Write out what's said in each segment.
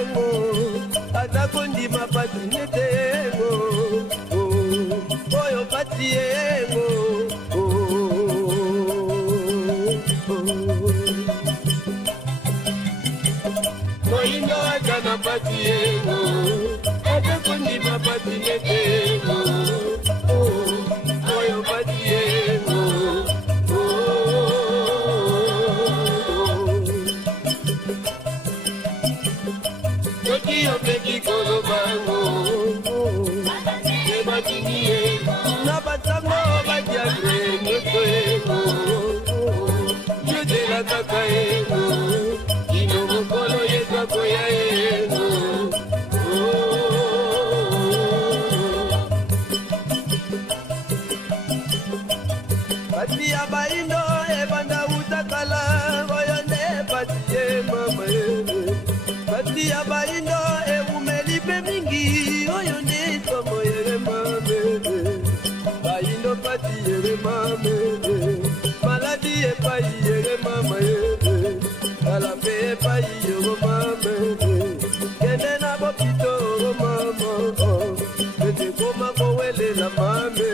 yengo atakondima pati nete yengo oyo pati yengo moindo atana pati yengo atakondima pati nete yengo oyo pati yengo Yo peki kolo bango Eba kinye Na batango badia greno toego Yo de la kaka ego Ino mokolo yetwa koya ego Batia baindo ebanda utakala Oyo ne batie mama Batia baindo umelipe mingi oyo nito moyere mame baindo pati yere mame maladi e pai yere mama yere alape e pai yere mame kende na bopito mama ete koma kowele la mame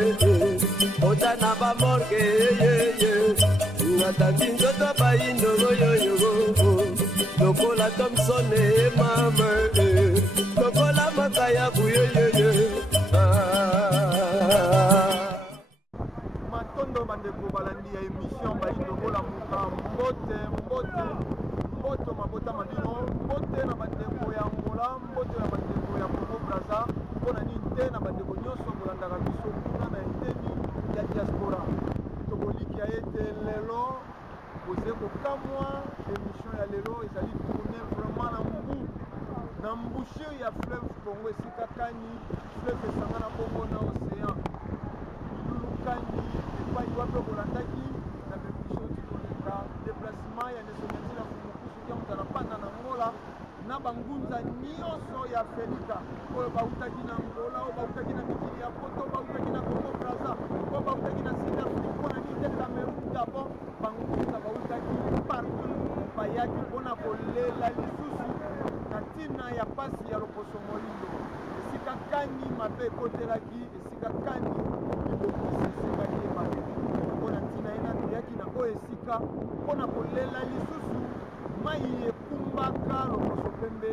ota na ba morgue ye ngata nzoto baindo yo lokola Thompson e mama lokola makaya buyeye matondo bandeko balandi ya émission baindokola muka mbote mabota mabino mbote na bandeko ya Angola mbote na bandeko ya Congo Brazza mpona nini te na bandeko nyonso bolandaka biso kuna na eteni ya diaspora tokoliki ya ete lelo boze kokamwa émission ya lelo ezali tourne vraiment na mbouchure ya fleuve Congo esika kani fleuve esangana bongo na océan lulukani epai wape kolandaki na bebiso tikoleka déplacement ya nesometi na fumukusu kia mutala panda na Angola na bangunza nyonso ya Afrika oyo bautaki na Angola oyo bautaki na mikili ya poto bautaki na Congo Brazza oyo bautaki na Sud Afrique mpona nite Cameroun Gabon bangunza bautaki partout bayaki mpona kolela lisusu na ntina ya pasi ya loposo molindo esika kani mabe ekotelaki esika kani libokisi esekaki ye mabe mpona ntina ye nano yaki na oyo esika mpona kolela lisusu mai ekumbaka loposo pembe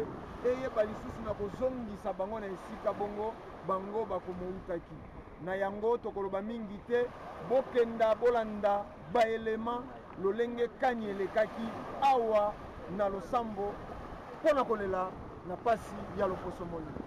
eyeba lisusu na kozongisa bango na esika bongo bango bakomoutaki na yango tokoloba mingi te bokenda bolanda baelema lolenge kani elekaki awa na losambo mpona kolela na pasi ya loposo molindo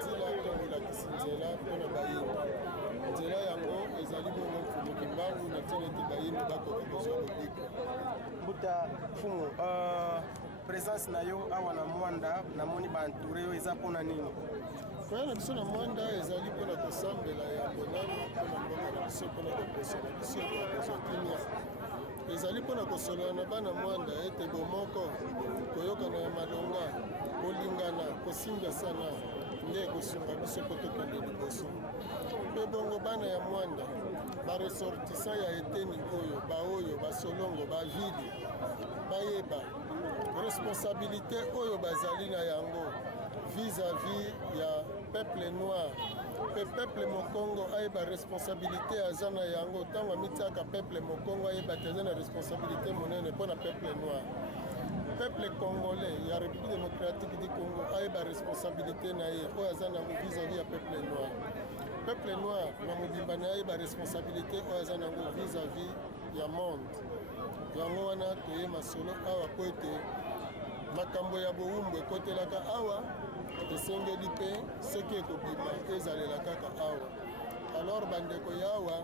nzela tongolakisi nzela mpona bayindo nzela yango ezali bongo mfumu kimbangu na ntina ete bayindo bakoki kozwa lobiko mbuta mfumu présence na yo awa na mwanda namoni baentoure yo eza mpona nini? koya na biso na mwanda ezali mpona kosambela yango nano mpona mbongo na biso mpona kopesola biso kozwa kimia ezali mpona kosolola na bana mwanda ete bomoko koyokana ya malonga kolingana kosimbasana nde kosunga biso mpo tokende liboso mpe bongo bana ya mwanda baresortissant ya eteni oyo basolongo bavide bayeba responsabilité oyo bazali na yango vis-à-vis ya peuple noir mpe peuple mokongo ayeba responsabilité aza na yango ntango amitiaka peuple mokongo ayeba te aza na responsabilité monene mpo na peuple noir peuple congolais ya république démocratique du congo ayeba responsabilité na ye oyo aza nango vis-à-vis ya peuple noir peuple noir na mobimba na ye ayeba responsabilité oyo aza nango vis-à-vis ya monde yango wana toye masolo awa po ete makambo ya bowumbu ekotelaka awa esengeli mpe soki ekobima ezalela kaka awa alors bandeko yawa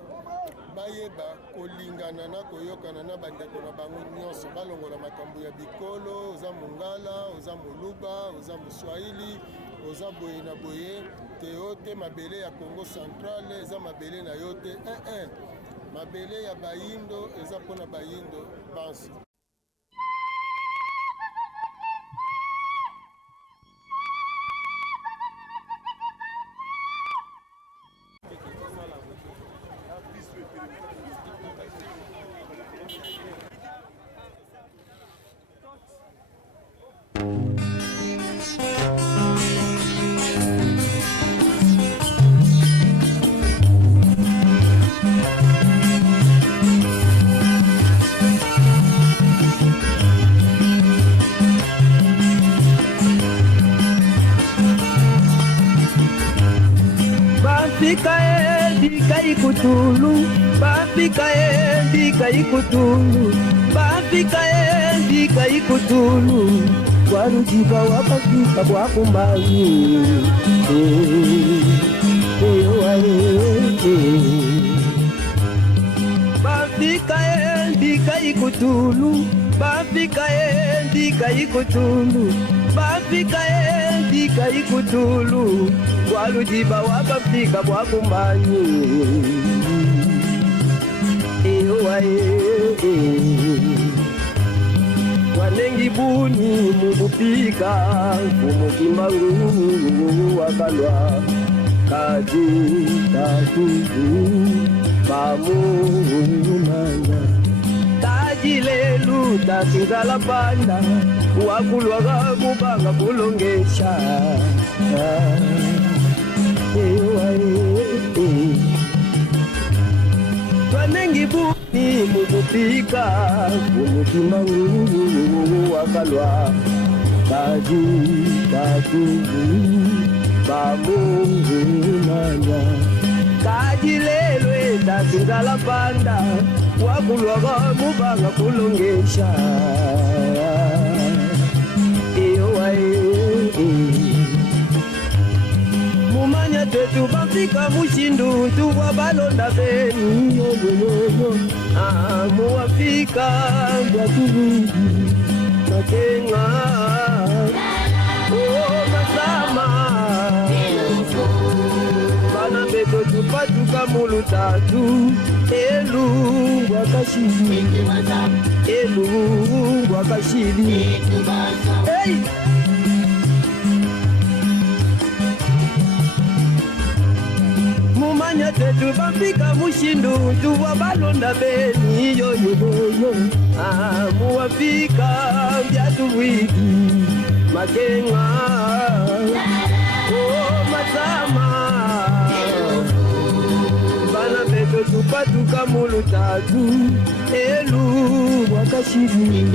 bayeba kolingana na koyokana na bandeko na bango nyonso balongola makambo ya bikolo oza mongala oza moluba oza moswahili oza boye na boye te yo te mabele ya congo central eza mabele na yo te mabele ya bayindo eza mpona bayindo banso Bafika ikutulu, bafika ikutulu, bafika ikutulu, warujiba wakafika kwa kumbayi, bafika ikutulu, bafika ikutulu, bafika ikutulu, walujiba wakafika kwa kumbanyi wanengi buni mubupika kumukimbangu wakalwa kaji katuzu pamumanya taji lelu takingala panda wakulwaga kubanga kulongesha wanengi buni mubupika kumutima nguu wakalwa kaji katuzu pamumanya kaji lelwe takingala panda wakulwaga kubanga kulongesha mumanya tetu bafika mushindu tuwa balonda beni yoyoyo muwafika vyatuvidi makenga masama bana beto tupatuka mulutatu elungwa kashili hey! mumanya tetu bafika mushindu tuwa balonda beni yoyoyo muwafika vyatuvidi makenga masama bana beto tupatuka mulutatu elungwa kashili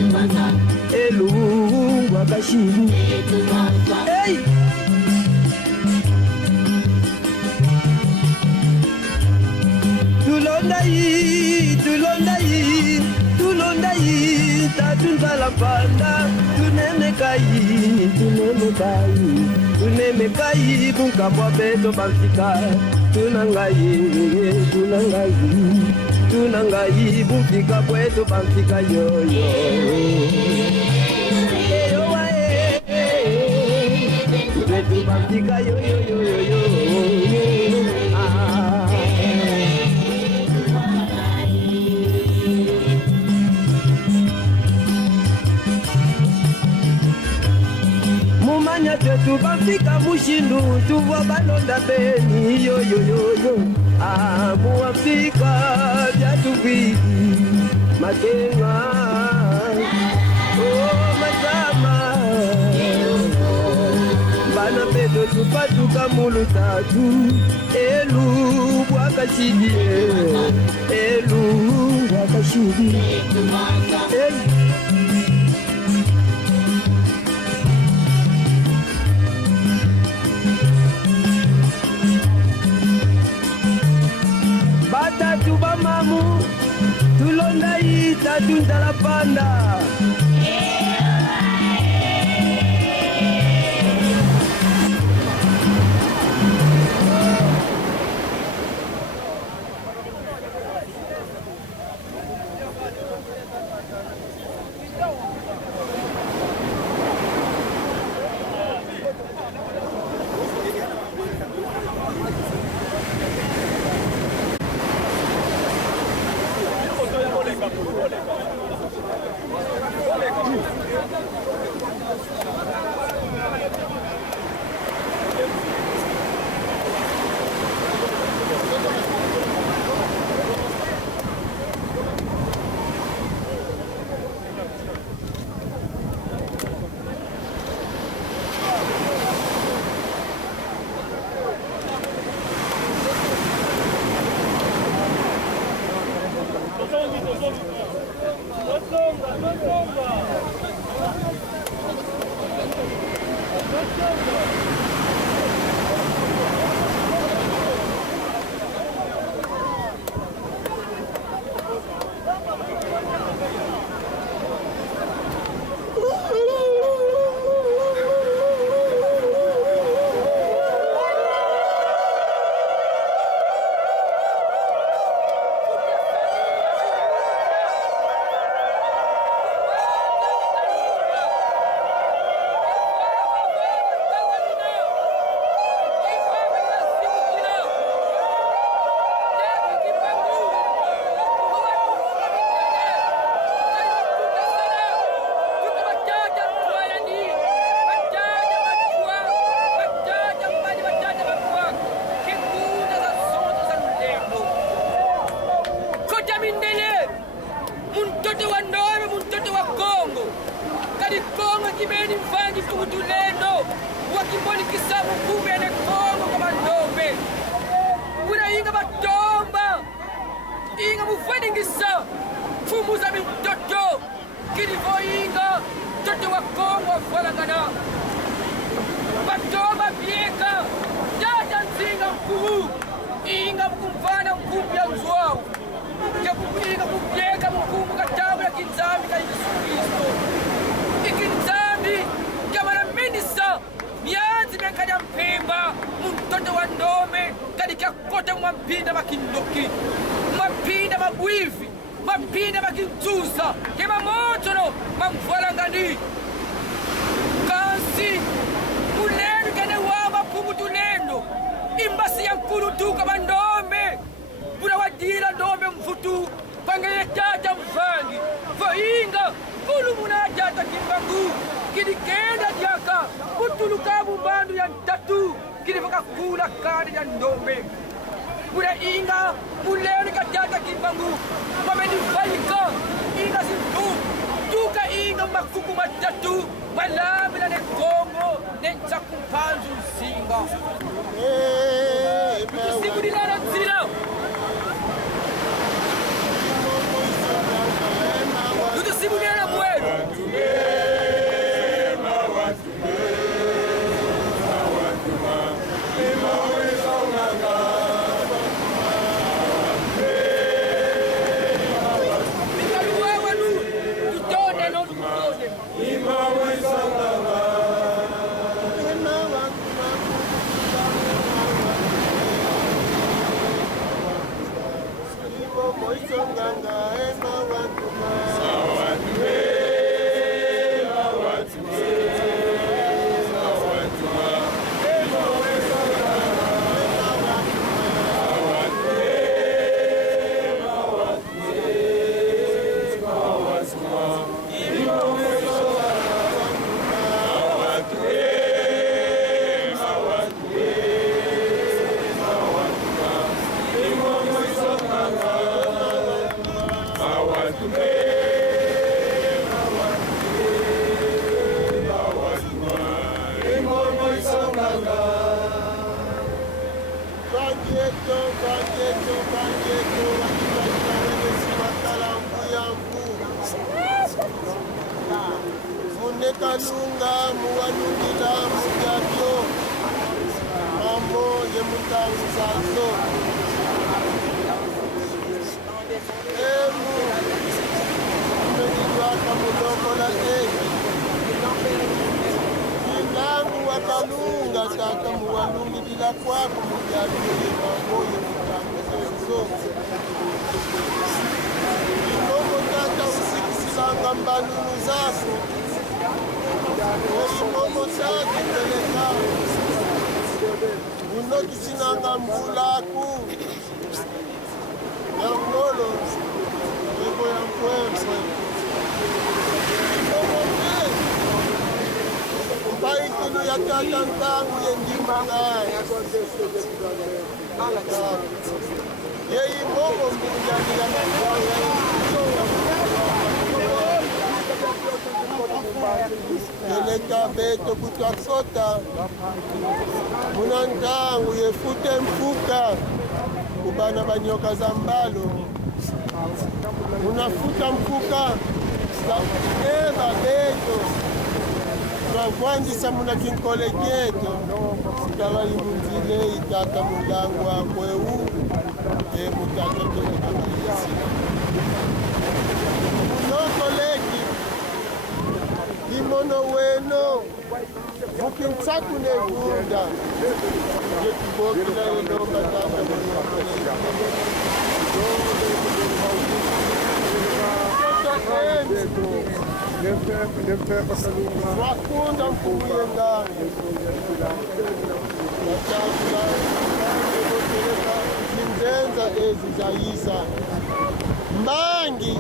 hey! tulonda yi ita tunzala panda tunemekai bunkabwa beto bamfika tunangai bufika bweto bamfika yoyo beto bamfika yoyo mumanya tetu bafika mushindu tuva balonda beni yoyoyoyo muwafika vyatuvidi makenga mazama bana peto tupatuka mulutatu elu bwakashidi batatu bamamu tulonda ita tunzala panda kalunga muwanungila mudyabyo mambo ye mutangu zazo emu menilwaka mulokola eki ilangu wakalunga tata muwanungilila kwako mudyabyo ye mambo ye mutangu zazo inomo tata usikisilanga mbanunu zako oikomo tata peleka unokisinanga mbulaku yangolo eko ya nkwemkwe ikomote mpaikulu ya tata ntangu yendimbangaye yeimomo mbunjani ya Yeleka beto kutakota muna ntangu yefute mfuka kubana banyoka za mbalo munafuta mfuka eva beto twakwanjisa muna kinkoleketo sikabali munzile itata mulangu akweu mutata kelekabaisi munokoleki imono weno mukintsaku nevunda yekubokila elomba tata wakunda mfumu yengange ninzenza ezi zayisa mbangi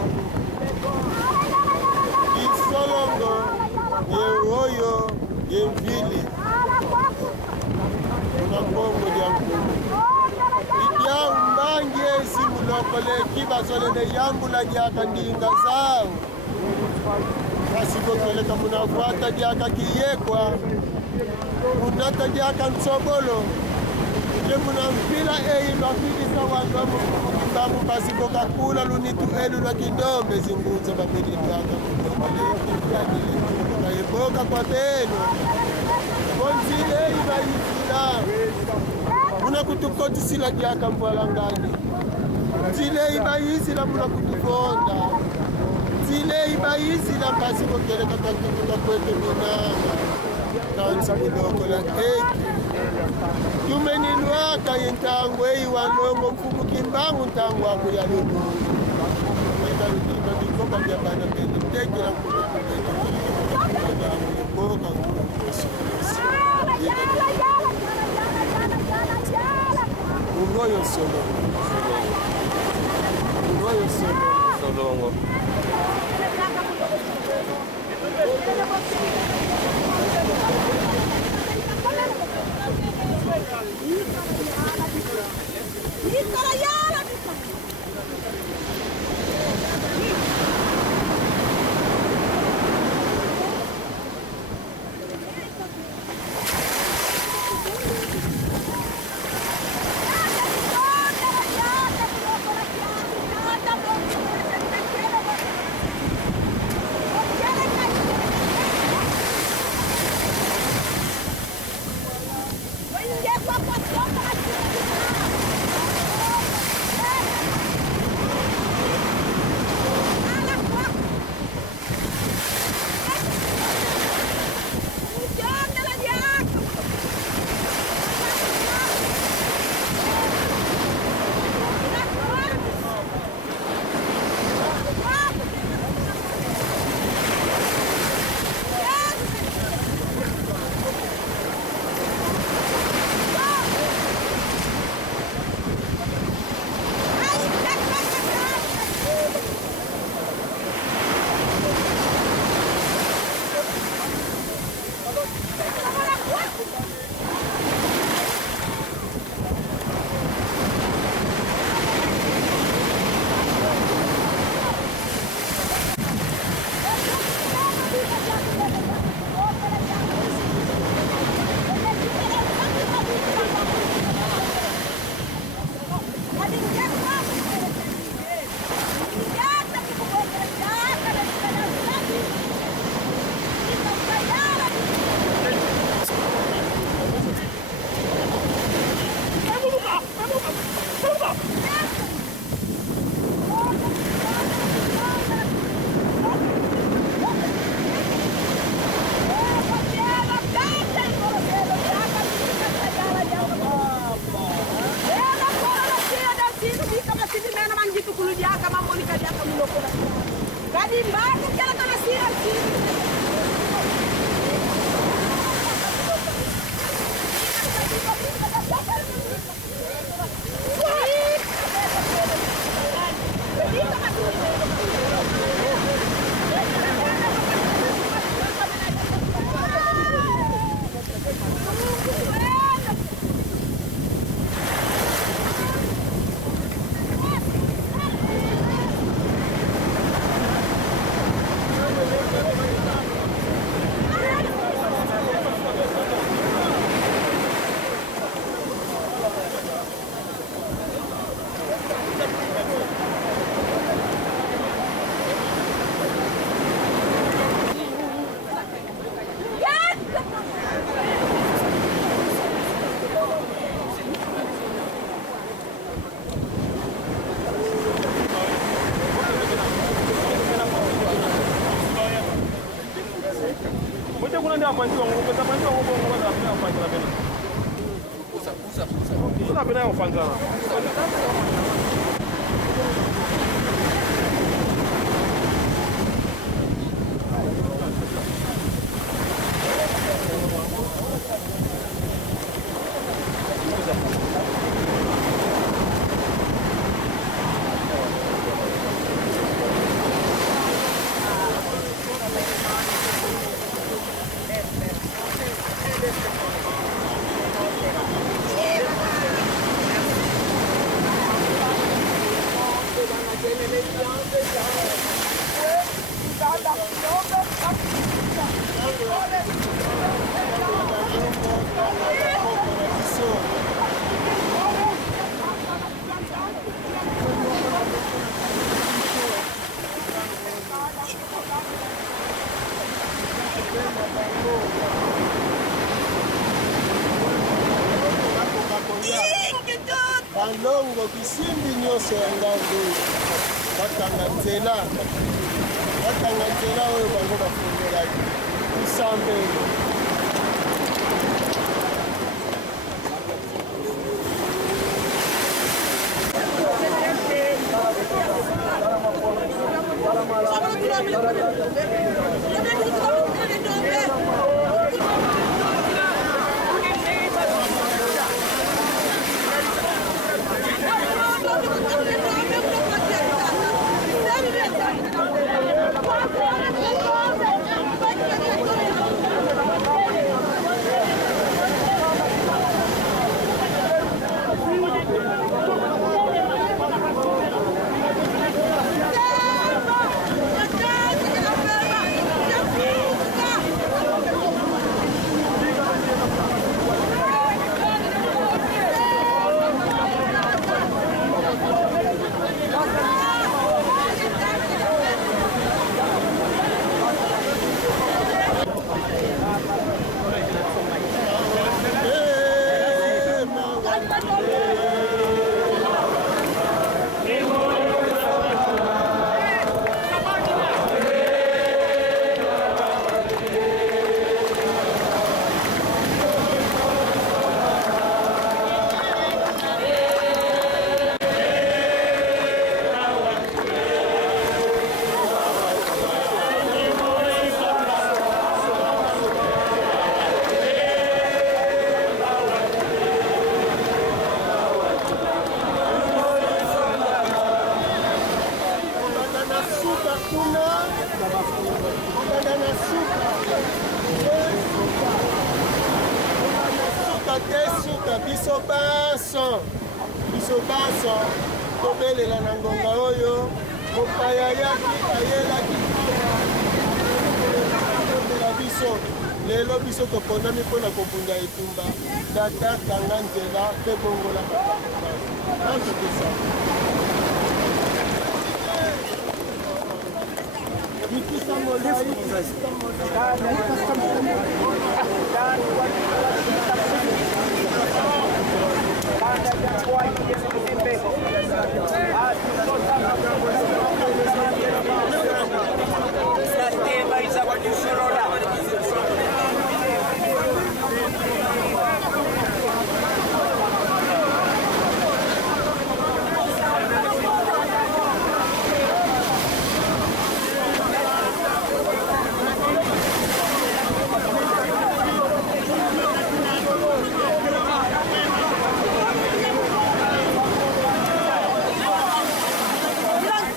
isolongo yeroyo yemvili unambongo lyankumu idyau mbangi ezi mulokoleki basolene yambula dyaka ndinga zawo kasikokeleka munafuata dyaka kiyekwa munata dyaka nsobolo ye munamfila eyi lwafilisa wandu amukimbamu basiko kakula lunitu elu lwa kidombe zingunza babili dyaka kayeboka kwa beno konzile eyi bayifila muna kutukotisila dyaka mvalangani nzile eyi bayisila muna kutufonda nzile eyi bayisila kasikokeleka kakikuka kwete minanga kansi mulokola eki tumenilwaka yentangu eyi walongo mfumu kimbangu ntangu wako ya lumu ekalukima bikoka bya bana bene tekela mkulekoka ungoyo solo Solongo. ndio apandiwa nguko tapandiwa nguko nguko na pia apandiwa bena kusa bena ufangana balongo bisimbi nyonso ya ngandu batanga nzela oyo bango bafondelaki kusambelo biso baso tobelela na ngonga oyo mopaya yaki ayelaki la biso lelo biso topondami mpona kobunda etumba tata kanga nzela mpe bongola antokesa bikisa molai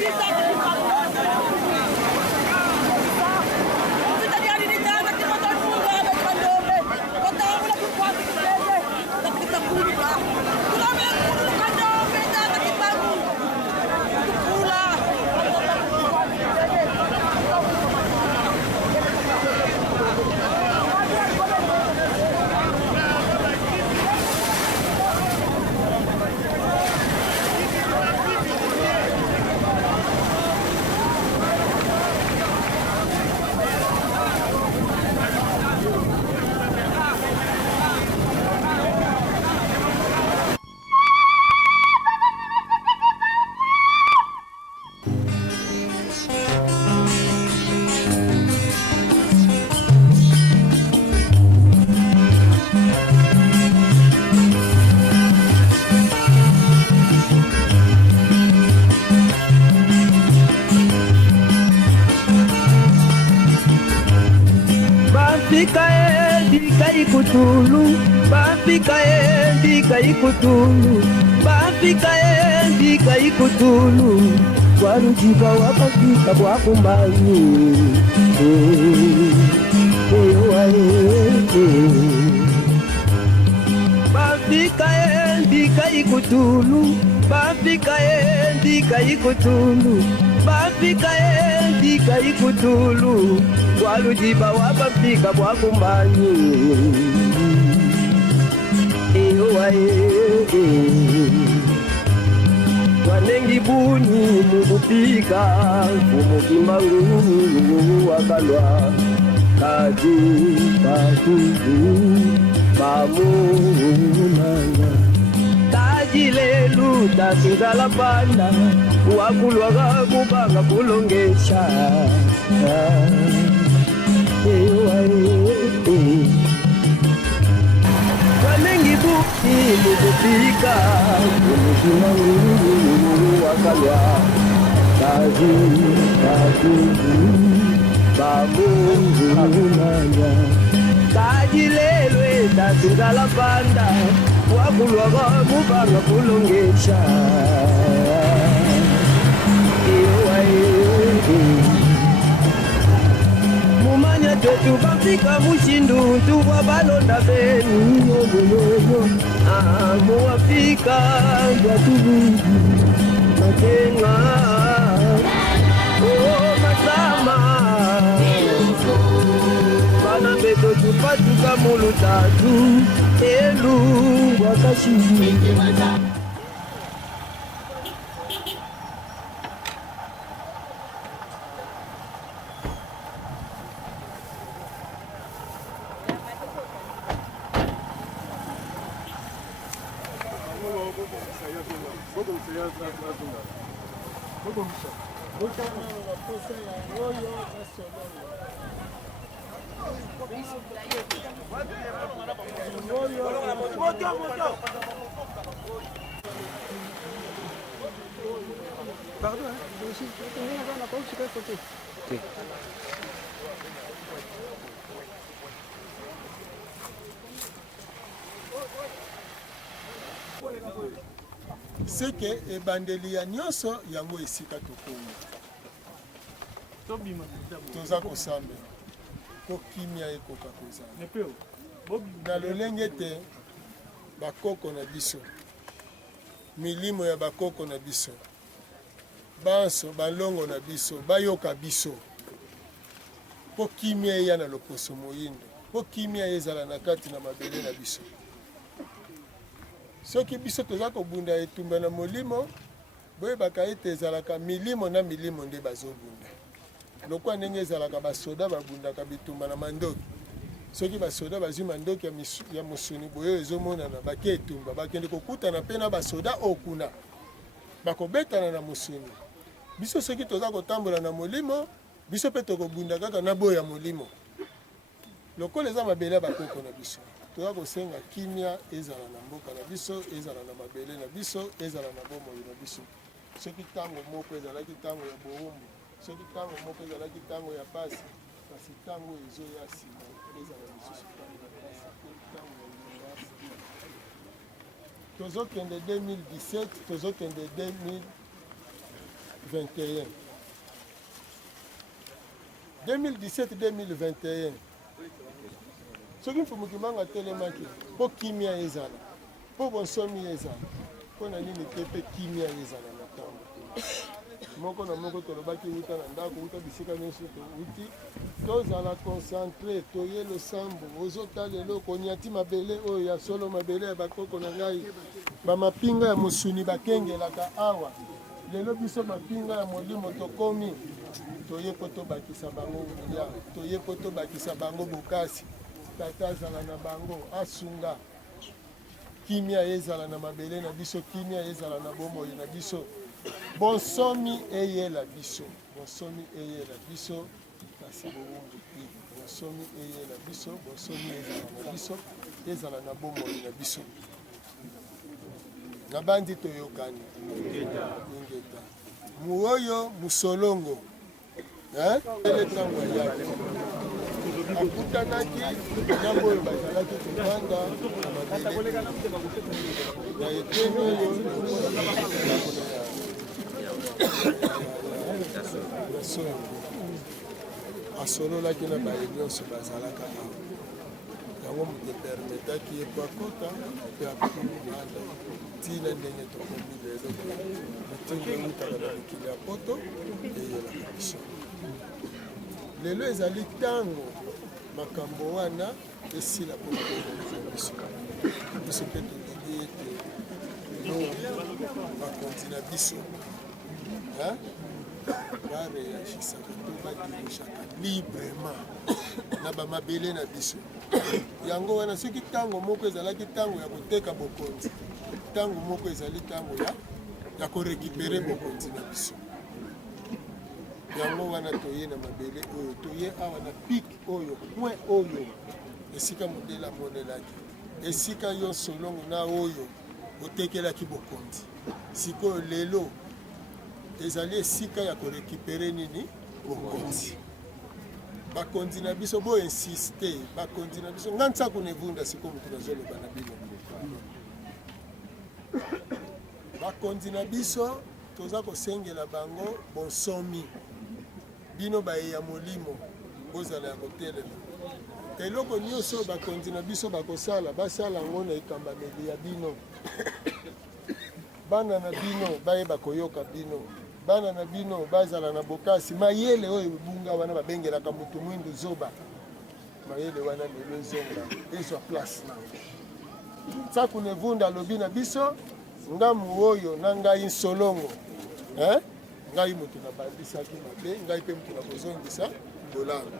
Pizza bafika bika ikutulu bafika bika ikutulu bafika bika ikutulu warujiba wabafika bwakumbanyi bafika bika ikutulu bafika bika ikutulu bafika bika ikutulu walujiba wabafika bwakumbanyi wanengi buni mukupika umukimbangu wakalwa kaji kakuzu bamunanga taji lelu tasingala panda wakulwaga kubanga kulongesha wanengi buni mukupika umukimbangu wakalwa kaji kakuzu bamunanga kajilelwe tasingala panda wakulwaga kubanga kulongesha mumanya tetu bafika mushindu tuwa balonda benu yoyoyo muwafika jatubuji makenga masama bana beto tupatuka mulutatu elu wakashiri Pardon, aussi, on n'a pas aussi qu'à côté. C'est que ebandeli ya nyonso yango esika tokomi toza kosambela po kimia ekoka kozala na lolenge te bakoko na biso milimo ya bakoko na biso banso balongo na biso bayoka biso po kimia eya na loposo moyindo po kimia ezala na kati na mabele na biso soki biso toza kobunda etumba na molimo boyebaka ete ezalaka milimo na milimo nde bazobunda lokwa ndenge ezalaka basoda babundaka bitumba na mandoki soki basoda bazwi mandoki ya mosuni boyo ezomonana bake etumba bakende kokutana mpe na basoda okuna bakobetana na mosuni biso soki toza kotambola na molimo biso mpe tokobunda kaka na boyo ya molimo lokola eza mabele ya bakoko na biso toza kosenga kimia ezala na mboka na biso ezala na mabele na biso ezala na bomoi na biso soki ntango moko ezalaki ntango ya bowumbu soki ntango moko ezalaki ntango ya pasi kasi ntango ezoya nsima ezala lisusu ntango ya université tozokende 2017 tozokende 2021 2017-2021 soki mfumukimanga telemaki mpo kimia ezala mpo bonsomi ezala mpo na nini te mpe kimia ezala na ntango moko na moko tolobaki wuta na ndako wuta bisika nyonso touti tozala concentré toye losambo ozotala eloko onyati mabele oyo ya solo mabele ya bakoko na ngai bamapinga ya mosuni bakengelaka awa lelo biso mapinga ya molimo tokomi toye po tobakisa bango ya toye po tobakisa bango bokasi tata azala na bango asunga kimia ezala na mabele na biso kimia ezala na bomoi na biso bonsomi eyela biso bonsomi eyela biso kasi bowumbu te bonsomi eyela biso bonsomi ezala na biso ezala na bomoi na biso na bandi toyokani ingeta muoyo musolongo ele ntango ya yake bakutanaki ntango oyo bazalaki kovanda na mabele ya eteni oyo asololaki na baye nyonso bazalaka awa yango moto epermetaki ye po akota mpe akomanda ntina ndenge tokomi lelo mitindo eutaka na mikili ya poto eyelaka biso lelo ezali ntango makambo wana esila mpona koeza biso biso mpe tolingi ete lobi bakonzi na biso bareagisaka to badirigaka librement na bamabele na biso yango wana soki ntango moko ezalaki ntango ya koteka bokonzi ntango moko ezali ntango ya korekipere bokonzi na biso yango wana toye na mabele oyo toye awa na pik oyo point oyo esika modele amonelaki esika yo solongo na oyo otekelaki bokonzi sikoyo lelo ezali esika ya korekipere nini bokonzi bakonzi na biso boinsiste bakonzi na biso nga ntsako nevunda siko moto nazoloba na bino bakonzi na biso toza kosengela bango bonsomi bino baye ya molimo bozala ya kotelema eloko nyonso bakonzi na biso bakosala basala yango na ekambameli ya bino bana na bino bayeba koyoka bino bana na bino bazala na bokasi mayele oyo ebunga wana babengelaka motu mwindu zoba mayele wana lelo ezonga ezwa place nango ntsako nevunda alobi na biso ngamu oyo na ngai nsolongo ngai moto nabandisaki mabe ngai mpe moto nakozongisa bolango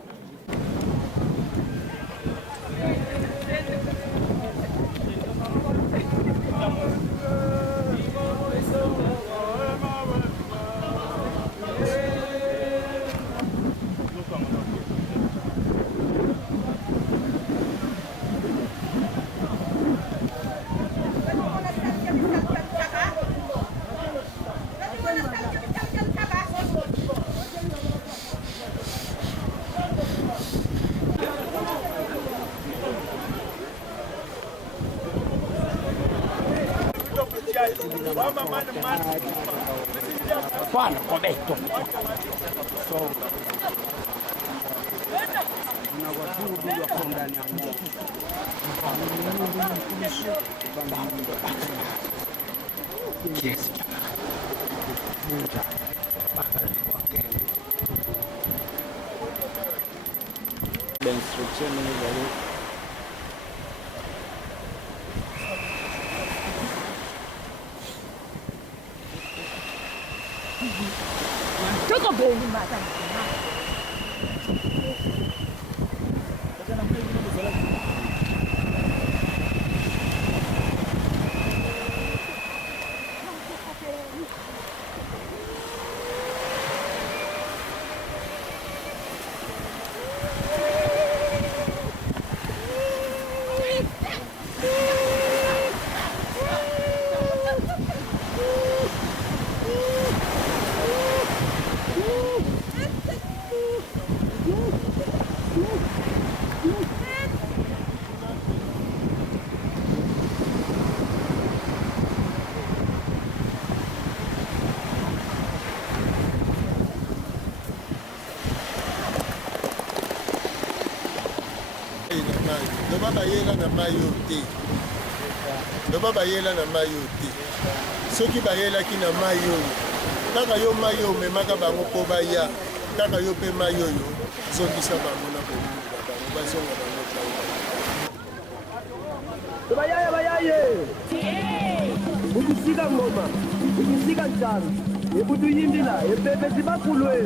Quando cometto una guardura di affondare a le istruzioni Toco bene, ma loba bayela na mai oyo te loba bayela na mai oyo te soki bayelaki na mai oyo kaka yo mai oyo omemaka bango mpo baya kaka yo mpe mai oyo zongisa bango na kolinga bango bazonga bango bayaye bayaye butusika ngoma butusika ntano ebutuyimbila epepesi bakulwe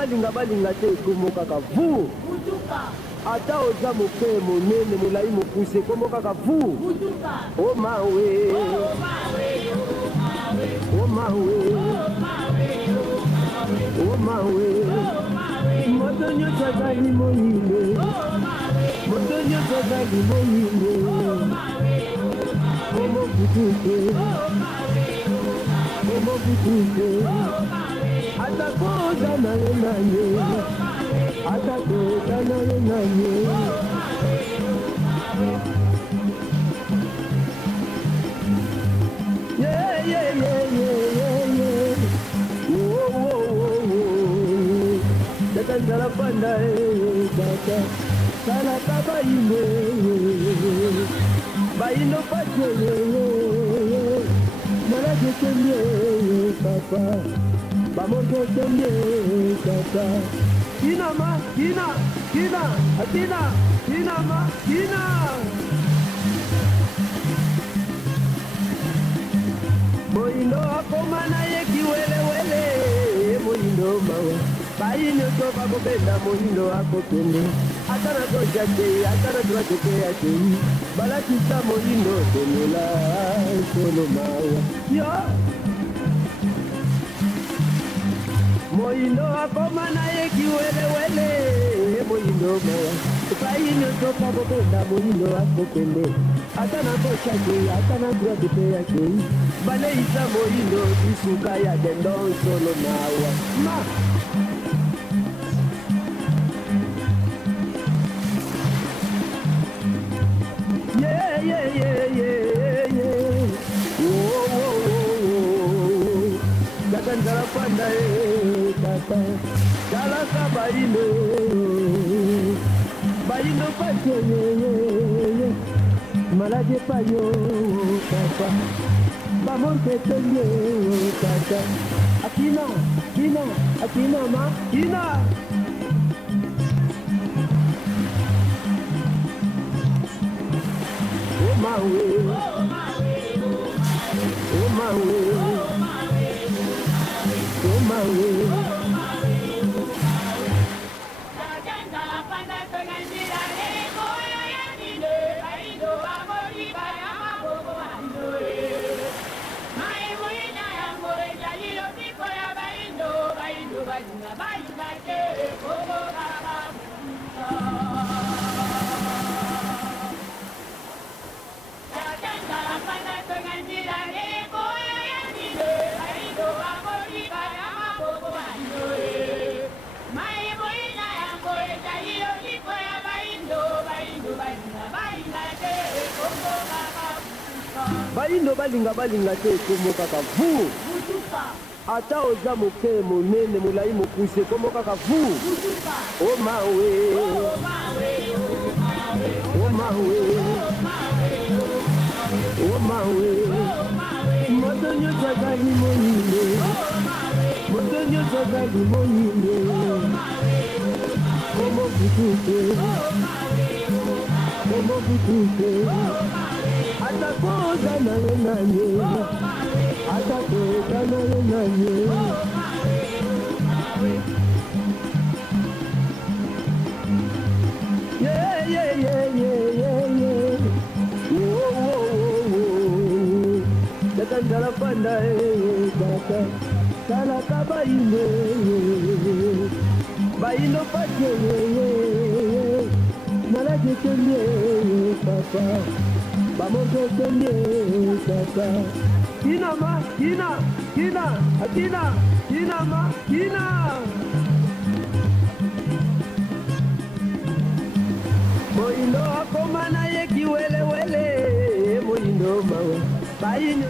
bayindo balinga te kombo kaka vu ata oza moke monene molai mokuse kombo kaka vu o mawe o mawe oh mawe moto nyonso azali moyindo moto nyonso azali moyindo omobutuke omobutuke atakoza naye naye atakoza naye naye yeah yeah yeah yeah yeah oh oh oh tatandala panda tata sala kabaime baino pache malaje kemye papa bamoto kemye tata kina ma kina kina atina kina ma kina moindo akoma naye kiwelewele moindo mawa baino toba kopenda moindo akopende atana tojate atana turateke ate balatisa moindo tonola solo mawa yo moindo akoma naye kiwelewele moindo mawa baino toba kopenda moindo akopende atana tojate atana turateke ate baleisa moindo isuka ya dendon solo mawa ma yeah yeah yeah yeah yeah oh oh oh tatandala panda tata dala kabaino baino pache malade payo tata bamonte tenye tata akina kina akina ma kina oh mawe oh mawe oh mawe bayindo balinga te komo kaka vu ata oza moke monene molai mokuse komo kaka vu o mawe o mawe o mawe moto nyonso azali moyindo moto nyonso azali moyindo omobutuke omobutuke atakoza naye naye atakoza naye naye yeah yeah yeah yeah yeah oh oh oh tatandala panda tata sala kabaino baino pache malaje kemye papa bamoto kemye tata kina ma kina kina atina kina ma kina moindo akoma naye kiwelewele moindo mawa baino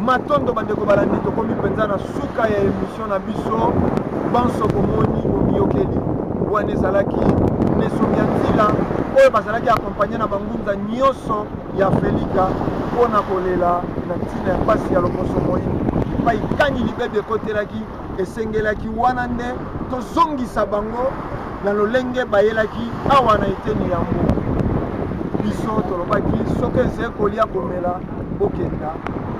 matondo bandeko balandi tokomi mpenza na suka ya émission na biso banso komoni bomiyokeli wana ezalaki nesomi ya nzila oyo bazalaki akompagne na bangunza nyonso ya Felika mpona kolela na ntina ya mpasi ya loposo moyindo epai kani libebe ekotelaki esengelaki wana nde tozongisa bango na lolenge bayelaki awa na eteni ya mbo biso tolobaki soki eze kolia komela bokenda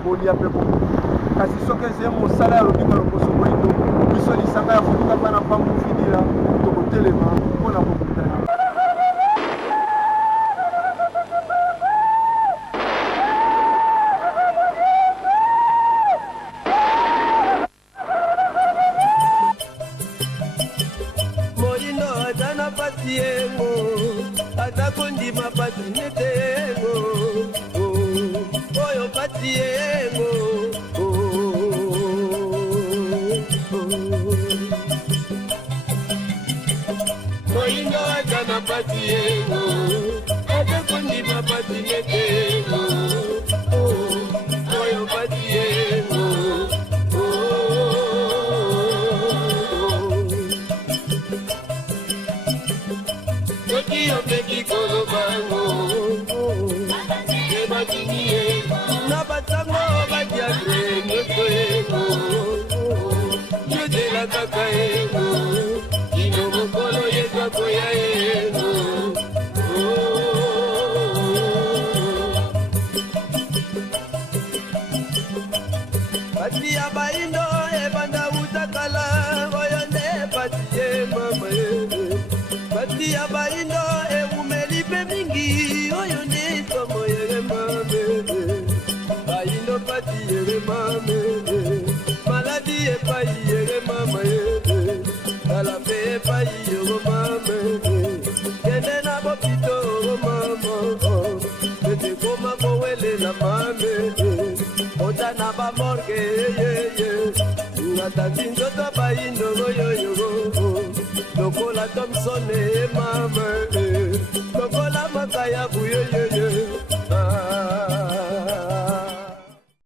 kolia mpe bokoki kasi soki eze mosala ya lobima loposo moyindo biso lisanga ya fuluka mpa na mpangu fidila tokotelema mpona kokutana patinetengo oyo patiengo moingo akana patiengo akakundima patinetengo oyo patiengo Yo me kolo bango Eba kinie Na batango badia greno toego Yo de la kakaego Ino mokolo yetwa koya ego Batia baindo ebanda utakala Oyo ne batie mama Batia baindo umelipe mingi oyo ne tomo yere mame baindo pati yere mame maladi e pai yere mama yere kalape e pai yere mame kende na bopito mama ete koma kowele la mame ota na ba morgue ye ngata tinzo baindo yo lokola Thompson e mama lokola makaya buye